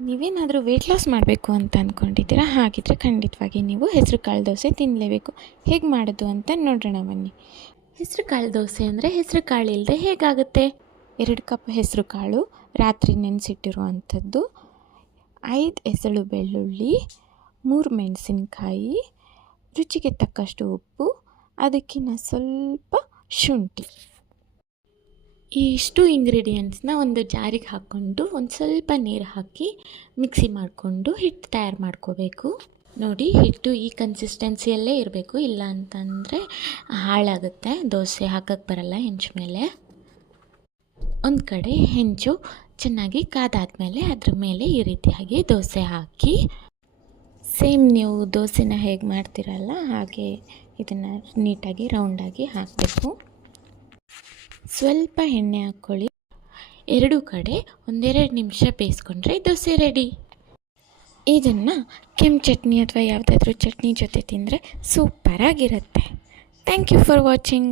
ನೀವೇನಾದರೂ weight loss ಮಾಡಬೇಕು ಅಂತ ಅಂದ್ಕೊಂಡಿದ್ದೀರಾ? ಹಾಗಿದ್ರೆ ಖಂಡಿತವಾಗಿ ನೀವು ಹೆಸರು ಕಾಳು ದೋಸೆ ತಿನ್ನಲೇಬೇಕು. ಹೇಗೆ ಮಾಡೋದು ಅಂತ ನೋಡೋಣ ಬನ್ನಿ. ಹೆಸರು ಕಾಳು ದೋಸೆ ಅಂದರೆ ಹೆಸರು ಕಾಳು ಇಲ್ಲದೆ ಹೇಗಾಗುತ್ತೆ? 2 ಕಪ್ ಹೆಸರು ಕಾಳು ರಾತ್ರಿ ನೆನೆಸಿಟ್ಟಿರುವಂಥದ್ದು, 5 ಎಸಳು ಬೆಳ್ಳುಳ್ಳಿ, 3 ಮೆಣಸಿನ್ಕಾಯಿ, ರುಚಿಗೆ ತಕ್ಕಷ್ಟು ಉಪ್ಪು, ಅದಕ್ಕಿಂತ ಸ್ವಲ್ಪ ಶುಂಠಿ. ಇಷ್ಟು ಇಂಗ್ರೀಡಿಯೆಂಟ್ಸ್ನ ಒಂದು ಜಾರಿಗೆ ಹಾಕ್ಕೊಂಡು ಒಂದು ಸ್ವಲ್ಪ ನೀರು ಹಾಕಿ ಮಿಕ್ಸಿ ಮಾಡಿಕೊಂಡು ಹಿಟ್ಟು ತಯಾರು ಮಾಡ್ಕೋಬೇಕು. ನೋಡಿ, ಹಿಟ್ಟು ಈ ಕನ್ಸಿಸ್ಟೆನ್ಸಿಯಲ್ಲೇ ಇರಬೇಕು, ಇಲ್ಲ ಅಂತಂದರೆ ಹಾಳಾಗುತ್ತೆ, ದೋಸೆ ಹಾಕಕ್ಕೆ ಬರಲ್ಲ ಹೆಂಚು ಮೇಲೆ. ಒಂದು ಕಡೆ ಹೆಂಚು ಚೆನ್ನಾಗಿ ಕಾದಾದ್ಮೇಲೆ ಅದ್ರ ಮೇಲೆ ಈ ರೀತಿಯಾಗಿ ದೋಸೆ ಹಾಕಿ, ಸೇಮ್ ನೀವು ದೋಸೆನ ಹೇಗೆ ಮಾಡ್ತೀರಲ್ಲ ಹಾಗೆ ಇದನ್ನು ನೀಟಾಗಿ ರೌಂಡಾಗಿ ಹಾಕಬೇಕು. ಸ್ವಲ್ಪ ಎಣ್ಣೆ ಹಾಕ್ಕೊಳ್ಳಿ. 2 ಕಡೆ 1-2 ನಿಮಿಷ ಬೇಯಿಸ್ಕೊಂಡ್ರೆ ದೋಸೆ ರೆಡಿ. ಇದನ್ನು ಕೆಂಪು ಚಟ್ನಿ ಅಥವಾ ಯಾವುದಾದ್ರೂ ಚಟ್ನಿ ಜೊತೆ ತಿಂದರೆ ಸೂಪರಾಗಿರುತ್ತೆ. Thank you for watching.